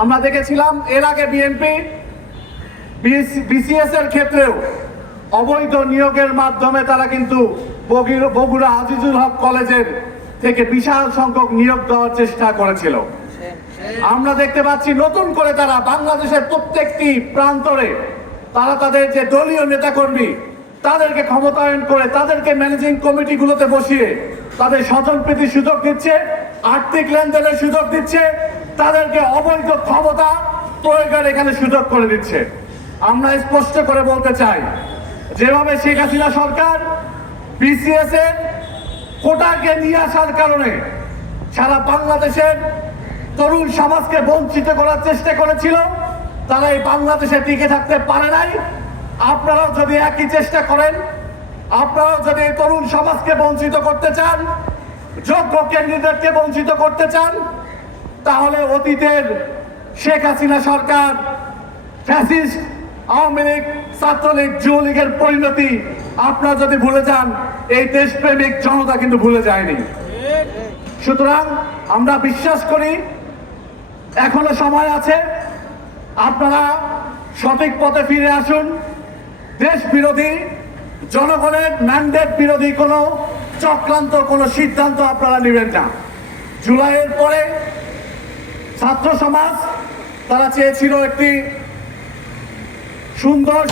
আমরা দেখেছিলাম এর আগে বিএনপি বিসিএস এর ক্ষেত্রেও অবৈধ নিয়োগের মাধ্যমে তারা কিন্তু বগুড়া আজিজুল হক কলেজের থেকে বিশাল সংখ্যক নিয়োগ দেওয়ার চেষ্টা করেছিল। আমরা দেখতে পাচ্ছি নতুন করে তারা বাংলাদেশের প্রত্যেকটি প্রান্তরে তারা তাদের যে দলীয় নেতাকর্মী তাদেরকে ক্ষমতায়ন করে তাদেরকে ম্যানেজিং কমিটিগুলোতে বসিয়ে তাদের স্বজনপ্রীতির সুযোগ দিচ্ছে, আর্থিক লেনদেনের সুযোগ দিচ্ছে, তাদেরকে অবৈধ ক্ষমতা প্রয়োগের এখানে সুযোগ করে দিচ্ছে। আমরা স্পষ্ট করে বলতে চাই, যেভাবে শেখ হাসিনা সরকার বিসিএস এর কোটাকে নিয়ে আসার কারণে সারা বাংলাদেশের তরুণ সমাজকে বঞ্চিত করার চেষ্টা করেছিল, তারা এই বাংলাদেশে টিকে থাকতে পারে নাই। আপনারাও যদি একই চেষ্টা করেন, আপনারাও যদি তরুণ সমাজকে বঞ্চিত করতে চান, যোগ্য ক্যান্ডিডেটকে বঞ্চিত করতে চান, তাহলে অতীতের শেখ হাসিনা সরকার, ফ্যাসিস্ট আওয়ামী লীগ, ছাত্রলীগ, যুবলীগের পরিণতি আপনারা যদি ভুলে যান, এই দেশপ্রেমিক জনতা কিন্তু ভুলে যায়নি। সুতরাং আমরা বিশ্বাস করি এখনো সময় আছে, আপনারা সঠিক পথে ফিরে আসুন। দেশ বিরোধী, জনগণের ম্যান্ডেট বিরোধী কোনো চক্রান্ত, কোনো সিদ্ধান্ত আপনারা নেবেন না। জুলাইয়ের পরে ছাত্র সমাজ তারা চেয়েছিল একটি সুন্দর